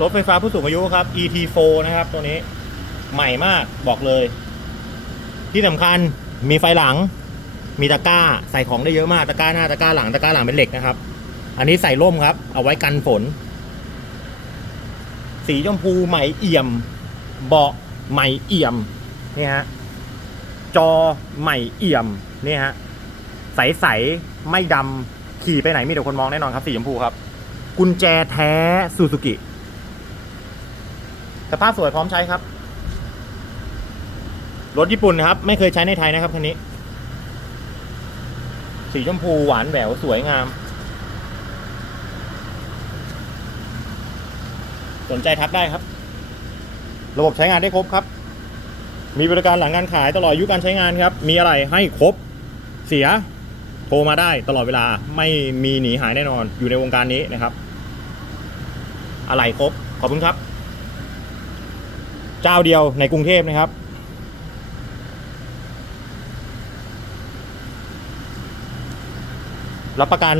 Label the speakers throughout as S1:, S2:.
S1: รถไฟฟ้าผู้สูงอายุครับ ET4 นะครับ ตัวนี้ใหม่มากบอกเลย ที่สำคัญมีไฟหลัง มีตะกร้าใส่ของได้เยอะมากตะกร้าหน้าตะกร้าหลังตะกร้าหลังเป็นเหล็กนะครับ อันนี้ใส่ร่มครับ เอาไว้กันฝน สีชมพูไหมเอี่ยม เบาะไหมเอี่ยมนี่ฮะจอใหม่เอี่ยมนี่ฮะใสๆไม่ดำขี่ไปไหนมีแต่คนมองแน่นอนครับสีชมพูครับ กุญแจแท้ซูซูกิ สภาพสวยพร้อมใช้ครับ รถญี่ปุ่นนะครับ ไม่เคยใช้ในไทยนะครับคันนี้ สีชมพูหวานแหววสวยงาม สนใจทักได้ครับ ระบบใช้งานได้ครบครับ มีบริการหลังการขายตลอดอายุการใช้งานครับ มีอะไรให้ครบ เสีย โทรมาได้ตลอดเวลา ไม่มีหนีหายแน่นอน อยู่ในวงการนี้นะครับ อะไรครบ ขอบคุณครับ เจ้าเดียวในกรุงเทพนะครับ รับประกัน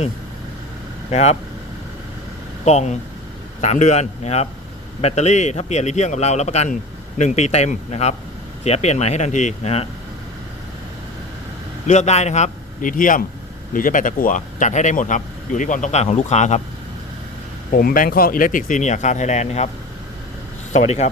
S1: นะครับ กล่อง 3 เดือนนะครับ แบตเตอรี่ถ้าเปลี่ยนลิเธียมกับเรารับประกัน 1 ปีเต็มนะครับ เสียเปลี่ยนใหม่ให้ทันทีนะฮะเลือกได้นะครับลิเธียมหรือจะแบตตะกั่วจัดให้ได้หมดครับ อยู่ที่ความต้องการของลูกค้าครับ ผมแบงคอกอิเล็กทริกซีเนียคาไทยแลนด์นะครับ สวัสดีครับ